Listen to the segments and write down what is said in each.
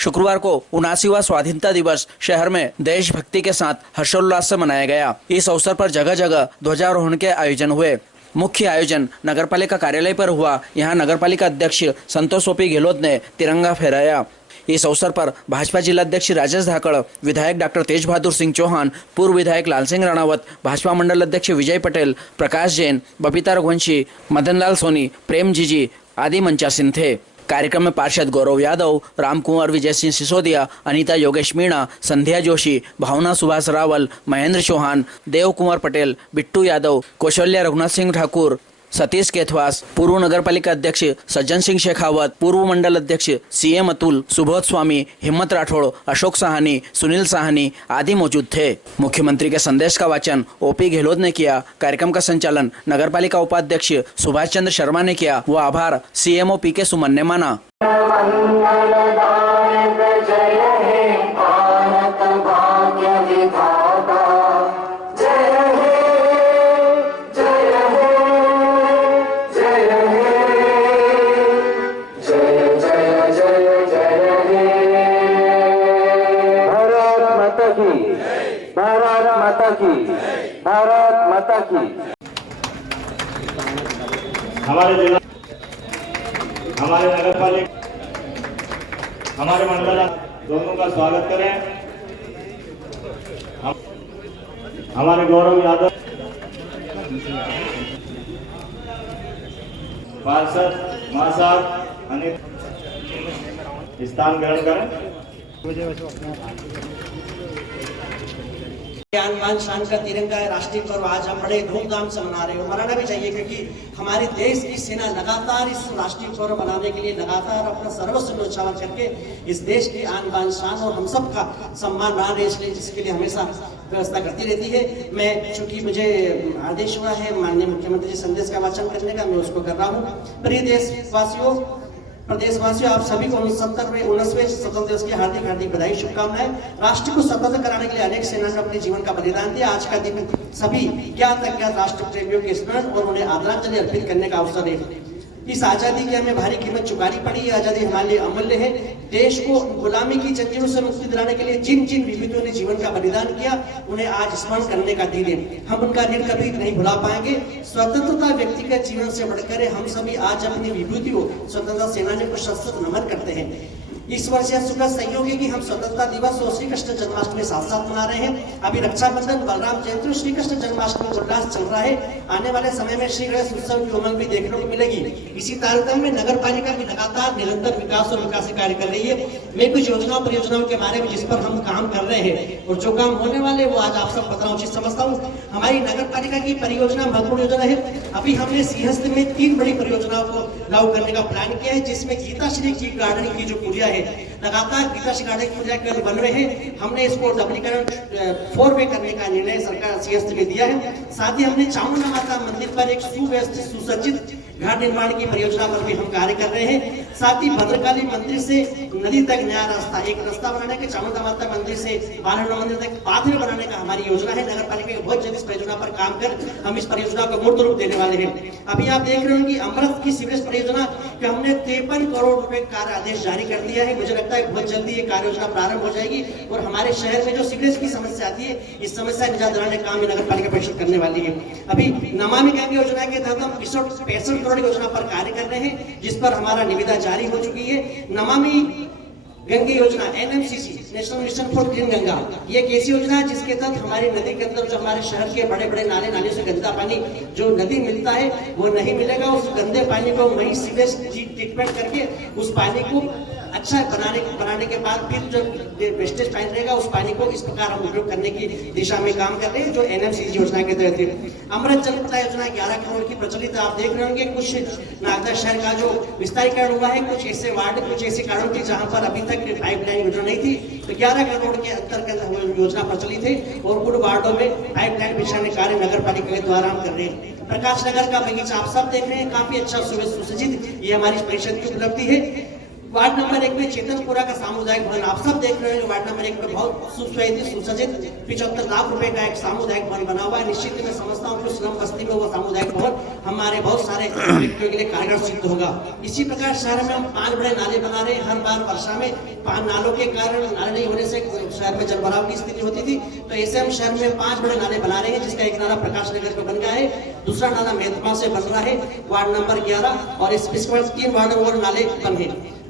शुक्रवार को 79वां स्वाधीनता दिवस शहर में देशभक्ति के साथ हर्षोल्लास से मनाया गया। इस अवसर पर जगह जगह ध्वजारोहण के आयोजन हुए। मुख्य आयोजन नगरपालिका कार्यालय पर हुआ। यहां नगरपालिका अध्यक्ष संतोष ओपी गहलोत ने तिरंगा फहराया। इस अवसर पर भाजपा जिलाध्यक्ष राजेश धाकड़, विधायक डॉक्टर तेज बहादुर सिंह चौहान, पूर्व विधायक लाल सिंह राणावत, भाजपा मंडल अध्यक्ष विजय पटेल, प्रकाश जैन, बबीता रघुवंशी, मदनलाल सोनी, प्रेम जीजी आदि मंचासीन थे। कार्यक्रम में पार्षद गौरव यादव, रामकुमार विजय सिंह सिसोदिया, अनीता योगेश मीणा, संध्या जोशी, भावना सुभाष रावल, महेंद्र चौहान, देव कुमार पटेल, बिट्टू यादव, कौशल्या रघुनाथ सिंह ठाकुर, सतीश केथवास, पूर्व नगरपालिका अध्यक्ष सज्जन सिंह शेखावत, पूर्व मंडल अध्यक्ष सीएम अतुल, सुबोध स्वामी, हिम्मत राठौड़, अशोक साहनी, सुनील साहनी आदि मौजूद थे। मुख्यमंत्री के संदेश का वाचन ओपी गहलोत ने किया। कार्यक्रम का संचालन नगरपालिका उपाध्यक्ष सुभाष चंद्र शर्मा ने किया। वो आभार सीएमओ पीके सुमन ने माना। भारत माता की। हमारे जिला, हमारे नगरपालिका, हमारे मंडल दोनों का स्वागत करें। हमारे गौरव यादव पार्षद महासाग अनित स्थान ग्रहण करें। आन बान शान का तिरंगा है, राष्ट्रीय पर्व आज हम बड़े धूमधाम से मना रहे हो। मनाना भी चाहिए क्योंकि हमारे देश की सेना लगातार इस राष्ट्रीय पर्व मनाने के लिए लगातार अपना सर्वस्व न्यौछावर करके इस देश की आन बान शान और हम सब का सम्मान बना रहे, इसलिए जिसके लिए हमेशा व्यवस्था करती रहती है। मैं चूंकि मुझे आदेश हुआ है माननीय मुख्यमंत्री जी संदेश का वाचन करने का, मैं उसको कर रहा हूँ। प्रिय देशवासियों, प्रदेशवासियों, आप सभी को 69वें स्वतंत्रता दिवस की हार्दिक हार्दिक बधाई, शुभकामनाएं। राष्ट्र को स्वतंत्र कराने के लिए अनेक सेनाओं ने अपने जीवन का बलिदान दिया। आज का दिन सभी ज्ञात अज्ञात राष्ट्र प्रेमियों के स्मरण और उन्हें आदरांजलि अर्पित करने का अवसर है। इस आजादी की हमें भारी कीमत चुकानी पड़ी। ये आजादी हमारे लिए अमूल्य है। देश को गुलामी की जंजीरों से मुक्ति दिलाने के लिए जिन जिन विभूतियों ने जीवन का बलिदान किया, उन्हें आज स्मरण करने का दिन है। हम उनका ऋण कभी नहीं भुला पाएंगे। स्वतंत्रता व्यक्तिगत जीवन से बढ़कर हम सभी आज अपनी विभूतियों स्वतंत्रता सेनानियों को शत नमन करते हैं। इस वर्ष यह सुखद संयोग है कि हम स्वतंत्रता दिवस और श्री कृष्ण जन्माष्टमी साथ साथ मना रहे हैं। अभी रक्षाबंधन, बलराम जयंती और श्री कृष्ण जन्माष्टमी उल्लास चल रहा है। आने वाले समय में श्री गणेश उत्सव की उमंग भी देखने को मिलेगी। इसी तारतम्य में नगर पालिका भी लगातार निरंतर विकास और विकास कार्य कर रही है। मैं कुछ योजनाओं परियोजनाओं के बारे में जिस पर हम काम कर रहे हैं और जो काम होने वाले वो आज आप सब बताना उचित समझता हूँ। हमारी नगर पालिका की परियोजना महत्वपूर्ण योजना है। अभी हमने सिंहस्थ में 3 बड़ी परियोजनाओं को लागू करने का प्लान किया है, जिसमें गीताश्री की गार्डनिंग की जो पुलिया है, लगातार गीताश्री गार्डनिंग पुलिया के बन रहे हैं। हमने इसको डबलीकरण 4 वे करने का निर्णय सरकार सिंहस्थ में दिया है। साथ ही हमने चामुंडा माता मंदिर पर एक सुव्यवस्थित सुसज्जित घाट निर्माण की परियोजना पर भी हम कार्य कर रहे हैं। साथ ही भद्रकाली मंदिर से नदी तक नया रास्ता, एक रास्ता बनाने के, चामुंडा माता मंदिर से बालहरा मंदिर तक पाथवे बनाने का हमारी योजना है। नगर पालिका के बहुत जल्द इस परियोजना पर काम कर हम इस परियोजना को मूर्त रूप देने वाले हैं। अभी आप देख रहे हो कि अमृत की सीवरेज परियोजना पे हमने 53 करोड़ रुपए कार्य आदेश जारी कर दिया है। मुझे लगता है बहुत जल्दी ये कार्य योजना प्रारंभ हो जाएगी और हमारे शहर में जो सीवरेज की समस्या आती है, इस समस्या निजात दिलाने का काम नगर पालिका परिषद करने वाली है। अभी नमामि गंगे योजना के तहत हम 65 करोड़ योजना पर कार्य कर रहे हैं, जिस पर हमारा निविदा जारी हो चुकी है। नमामि गंगे योजना NMCC, national mission for clean Ganga, ये एक ऐसी योजना है जिसके तहत हमारी नदी के अंदर जो हमारे शहर के बड़े बड़े नाले नालियों से गंदा पानी जो नदी मिलता है वो नहीं मिलेगा। उस गंदे पानी को वहीं सीवेज ट्रीटमेंट करके उस पानी को अच्छा बनाने के बाद फिर जो वेस्टेज पानी रहेगा उस पानी को इस प्रकार हम उपयोग करने की दिशा में काम कर रहे हैं, जो NMCC योजना के तहत है। अमृत जल प्रदाय योजना 11 करोड़ की प्रचलित आप देख रहे होंगे। कुछ नागदा शहर का जो विस्तारीकरण हुआ है, कुछ ऐसे वार्ड, कुछ ऐसे कारणों की जहां पर अभी तक पाइपलाइन योजना नहीं थी, तो 11 करोड़ के अंतर्गत योजना प्रचलित है और कुछ वार्डों में पाइपलाइन बिछाने कार्य नगर पालिका के द्वारा हम कर रहे हैं। प्रकाश नगर का बगीचा आप सब देख रहे हैं, काफी अच्छा सुसज्जित, ये हमारी परिषद की उपलब्धि है। वार्ड नंबर 1 में चेतनपुरा का सामुदायिक भवन आप सब देख रहे हैं। वार्ड नंबर 1 में बहुत सुसज्जित 75 लाख रुपए का एक सामुदायिक भवन बना हुआ है। निश्चित ही मैं समझता हूँ कि स्लम बस्ती में वो सामुदायिक भवन हमारे बहुत सारे व्यक्तियों के लिए कारगर सिद्ध होगा। इसी प्रकार शहर में हम 5 बड़े नाले बना रहे हैं। हर बार वर्षा में 5 नालों के कारण नाले नहीं होने से शहर में जलभराव की स्थिति होती थी, तो ऐसे हम शहर में 5 बड़े नाले बना रहे हैं, जिसका एक नाला प्रकाश नगर में बन गया है, दूसरा नाला मेहतमा से बन रहा है वार्ड नंबर 11, और इसके बाद 3 वार्ड और नाले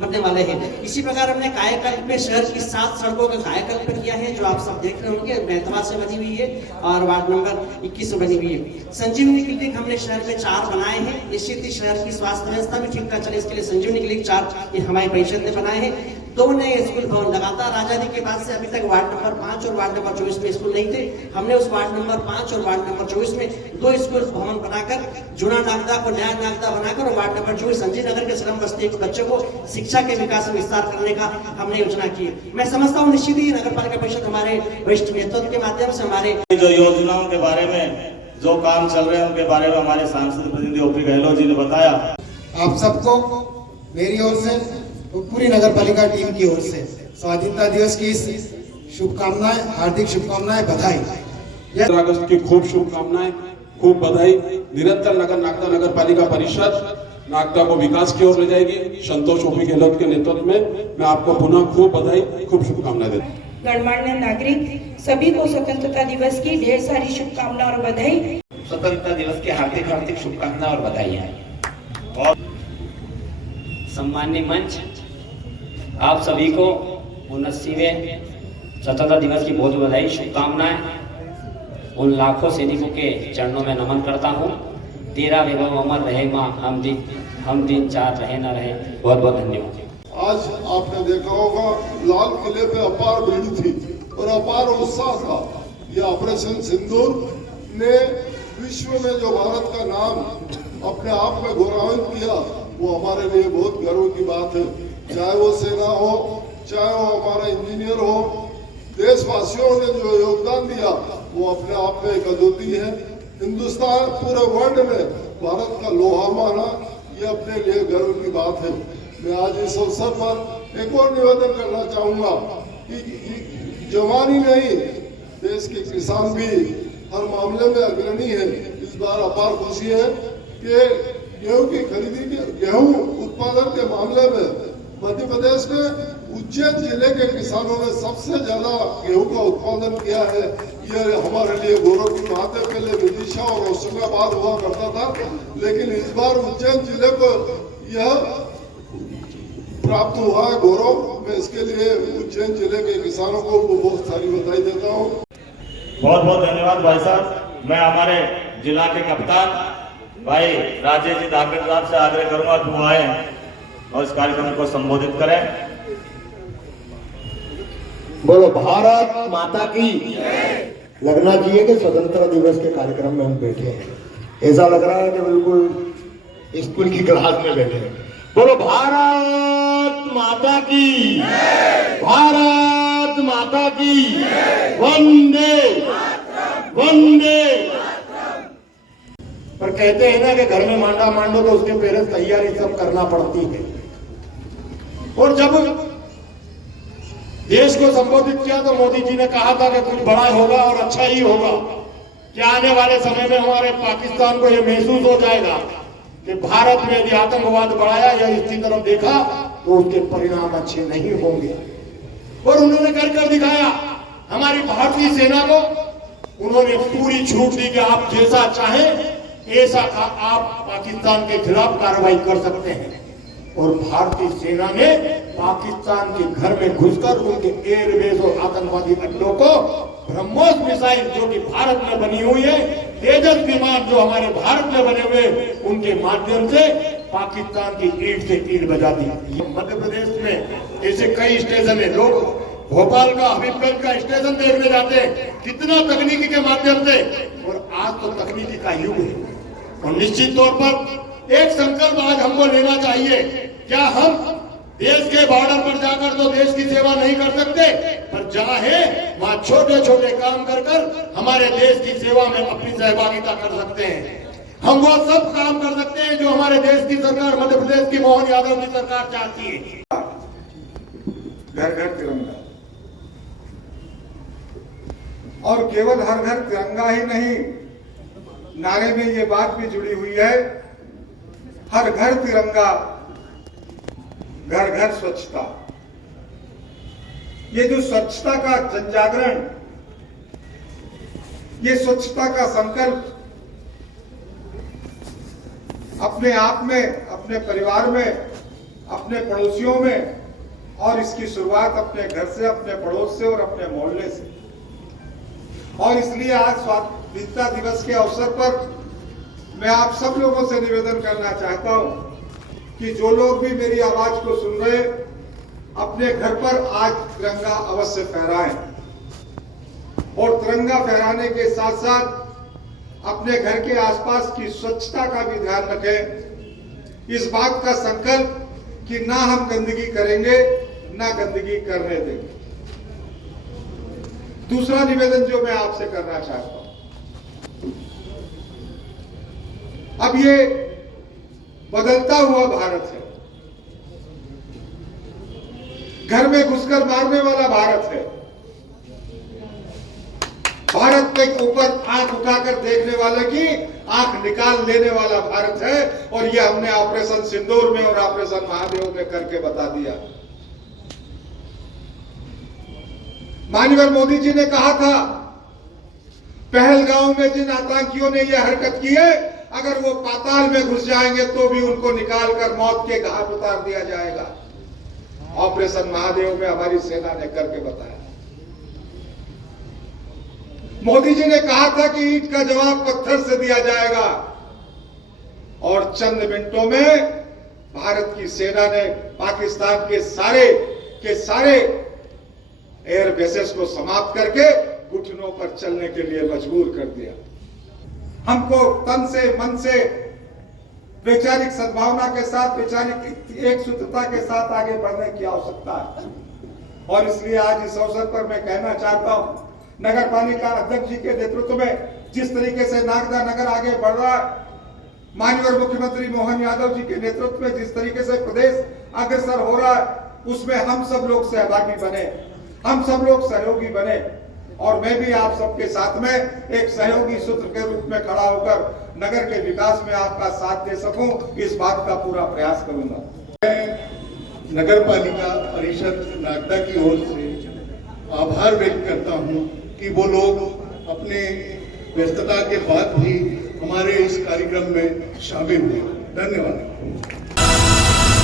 बनने वाले हैं। इसी प्रकार हमने कायाकल्प में शहर की 7 सड़कों का कायाकल्प किया है, जो आप सब देख रहे होंगे। मेहतमा से बनी हुई है और वार्ड नंबर 21 से बनी हुई है। संजीवनी क्लिनिक हमने शहर में 4 बनाए हैं। निश्चित ही शहर की स्वास्थ्य व्यवस्था भी ठीक ठाक चले, इसके लिए संजीवनी क्लिनिक 4 हमारी परिषद ने बनाए हैं। 2 नए स्कूल भवन लगातार आजादी के बाद से अभी तक वार्ड नंबर 5 और वार्ड नंबर 24 में स्कूल नहीं थे। हमने उस वार्ड नंबर 5 और वार्ड नंबर 24 में 2 स्कूल भवन बनाकर जुना नागदा को नया नागदा बनाकर और वार्ड नंबर 24 संजय नगर के स्लम बस्ती के बच्चों को शिक्षा के विकास में विस्तार करने का हमने योजना की है। मैं समझता हूँ निश्चित ही नगर पालिका परिषद हमारे वरिष्ठ नेतृत्व के माध्यम से हमारे जो योजनाओं के बारे में जो काम चल रहे हैं उनके बारे में हमारे सांसद प्रतिनिधि ओपी गहलोत जी ने बताया। आप सबको मेरी ओर से तो पूरी नगर पालिका टीम की ओर से स्वाधीनता दिवस की शुभकामनाएं, हार्दिक शुभकामनाएं, बधाई। 15 अगस्त की खूब शुभकामनाएं, खूब बधाई। निरंतर नागदा नगर पालिका परिषद नागदा को विकास की ओर ले जाएगी। संतोष ओपी गहलोत के नेतृत्व में मैं आपको पुनः खूब बधाई, खूब शुभकामनाएं देता हूँ। गणमान्य नागरिक सभी को स्वतंत्रता दिवस की ढेर सारी शुभकामनाएं और बधाई। स्वतंत्रता दिवस की हार्दिक शुभकामनाएं और बधाई। और सम्मान्य मंच, आप सभी को 79वें स्वतंत्रता दिवस की बहुत बधाई, शुभकामनाएं। उन लाखों सैनिकों के चरणों में नमन करता हूं। तेरा वैभव अमर रहे मां, हम दिन 4 रहे न रहे। बहुत बहुत धन्यवाद। आज आपने देखा होगा लाल किले पे अपार भीड़ थी और अपार उत्साह था। यह ऑपरेशन सिंदूर ने विश्व में जो भारत का नाम अपने आप में गौरवान्वित किया, वो हमारे लिए बहुत गर्व की बात है। चाहे वो सेना हो, चाहे वो हमारा इंजीनियर हो, देशवासियों ने जो योगदान दिया वो अपने आप में एक अद्वितीय है। हिंदुस्तान पूरे वर्ल्ड में भारत का लोहा माना, ये अपने लिए गर्व की बात है। मैं आज इस अवसर पर एक और निवेदन करना चाहूंगा कि जवान ही नहीं, देश के किसान भी हर मामले में अग्रणी है। इस बार अपार खुशी है कि गेहूं की खरीदी के गेहूं उत्पादन के मामले में मध्य प्रदेश में उज्जैन जिले के किसानों ने सबसे ज्यादा गेहूं का उत्पादन किया है। यह हमारे लिए गौरव की बात है। पहले विदिशा और होशंगाबाद हुआ करता था, लेकिन इस बार उज्जैन जिले को यह प्राप्त हुआ है गौरव। मैं इसके लिए उज्जैन जिले के किसानों को बहुत सारी बधाई देता हूँ। बहुत बहुत धन्यवाद भाई साहब। मैं हमारे जिला के कप्तान भाई राजेश जी धाकड़ साहब से आग्रह करूंगा कि वो आए और इस कार्यक्रम को संबोधित करें। बोलो भारत माता की। लगना चाहिए कि स्वतंत्रता दिवस के कार्यक्रम में हम बैठे हैं, ऐसा लग रहा है कि बिल्कुल स्कूल की क्लास में बैठे हैं। बोलो भारत माता की, भारत माता की, वंदे वंदे। पर कहते हैं ना कि घर में मांडा मांडो तो उसके पहले तैयारी सब करना पड़ती है। और जब देश को संबोधित किया तो मोदी जी ने कहा था कि कुछ बड़ा होगा और अच्छा ही होगा, कि आने वाले समय में हमारे पाकिस्तान को यह महसूस हो जाएगा कि भारत में यदि आतंकवाद बढ़ाया या इसकी तरफ देखा तो उसके परिणाम अच्छे नहीं होंगे। और उन्होंने कर दिखाया। हमारी भारतीय सेना को उन्होंने पूरी छूट दी कि आप जैसा चाहें ऐसा आप पाकिस्तान के खिलाफ कार्रवाई कर सकते हैं। और भारतीय सेना ने पाकिस्तान के घर में घुसकर उनके एयरबेस और आतंकवादी अड्डों को ब्रह्मोस मिसाइल जो कि भारत में बनी हुई है, तेजस विमान जो हमारे भारत में बने हुए, उनके माध्यम से पाकिस्तान की ईंट से ईंट बजा दी। मध्य प्रदेश में ऐसे कई स्टेशन है। लोग भोपाल का हबीबगंज का स्टेशन देखने जाते हैं, कितना तकनीकी के माध्यम से। और आज तो तकनीकी का युग है। और निश्चित तौर पर एक संकल्प आज हमको लेना चाहिए। क्या हम देश के बॉर्डर पर जाकर तो देश की सेवा नहीं कर सकते, पर जहां है वहां छोटे छोटे काम कर हमारे देश की सेवा में अपनी सहभागिता कर सकते हैं। हम वो सब काम कर सकते हैं जो हमारे देश की सरकार, मध्य प्रदेश की मोहन यादव की सरकार चाहती है। घर घर तिरंगा। और केवल हर घर तिरंगा ही नहीं, नारे में ये बात भी जुड़ी हुई है, हर घर तिरंगा, घर घर स्वच्छता। ये जो स्वच्छता का जनजागरण, ये स्वच्छता का संकल्प अपने आप में, अपने परिवार में, अपने पड़ोसियों में, और इसकी शुरुआत अपने घर से, अपने पड़ोस से और अपने मोहल्ले से। और इसलिए आज स्वाधीनता दिवस के अवसर पर मैं आप सब लोगों से निवेदन करना चाहता हूं कि जो लोग भी मेरी आवाज को सुन रहे, अपने घर पर आज तिरंगा अवश्य फहराएं, और तिरंगा फहराने के साथ साथ अपने घर के आसपास की स्वच्छता का भी ध्यान रखें। इस बात का संकल्प कि ना हम गंदगी करेंगे, ना गंदगी करने देंगे। दूसरा निवेदन जो मैं आपसे करना चाहता हूं, अब ये बदलता हुआ भारत है, घर में घुसकर मारने वाला भारत है, भारत के ऊपर आंख उठाकर देखने वाले की आंख निकाल लेने वाला भारत है। और ये हमने ऑपरेशन सिंदूर में और ऑपरेशन महादेव में करके बता दिया। माननीय मोदी जी ने कहा था, पहलगांव में जिन आतंकियों ने यह हरकत की है, अगर वो पाताल में घुस जाएंगे तो भी उनको निकालकर मौत के घाट उतार दिया जाएगा। ऑपरेशन महादेव में हमारी सेना ने करके बताया। मोदी जी ने कहा था कि ईंट का जवाब पत्थर से दिया जाएगा, और चंद मिनटों में भारत की सेना ने पाकिस्तान के सारे एयर बेसेस को समाप्त करके घुटनों पर चलने के लिए मजबूर कर दिया। हमको तन से, मन से, वैचारिक सद्भावना के साथ, वैचारिक एक सूत्रता के साथ आगे बढ़ने की आवश्यकता है। और इसलिए आज इस अवसर पर मैं कहना चाहता हूं, नगर पालिका अध्यक्ष जी के नेतृत्व में जिस तरीके से नागदा नगर आगे बढ़ रहा है, माननीय मुख्यमंत्री मोहन यादव जी के नेतृत्व में जिस तरीके से प्रदेश अग्रसर हो रहा है, उसमें हम सब लोग सहभागी बने, हम सब लोग सहयोगी बने। और मैं भी आप सबके साथ में एक सहयोगी सूत्र के रूप में खड़ा होकर नगर के विकास में आपका साथ दे सकूं, इस बात का पूरा प्रयास करूंगा। मैं नगर पालिका परिषद नागदा की ओर से आभार व्यक्त करता हूं कि वो लोग अपने व्यस्तता के बाद भी हमारे इस कार्यक्रम में शामिल हुए। धन्यवाद।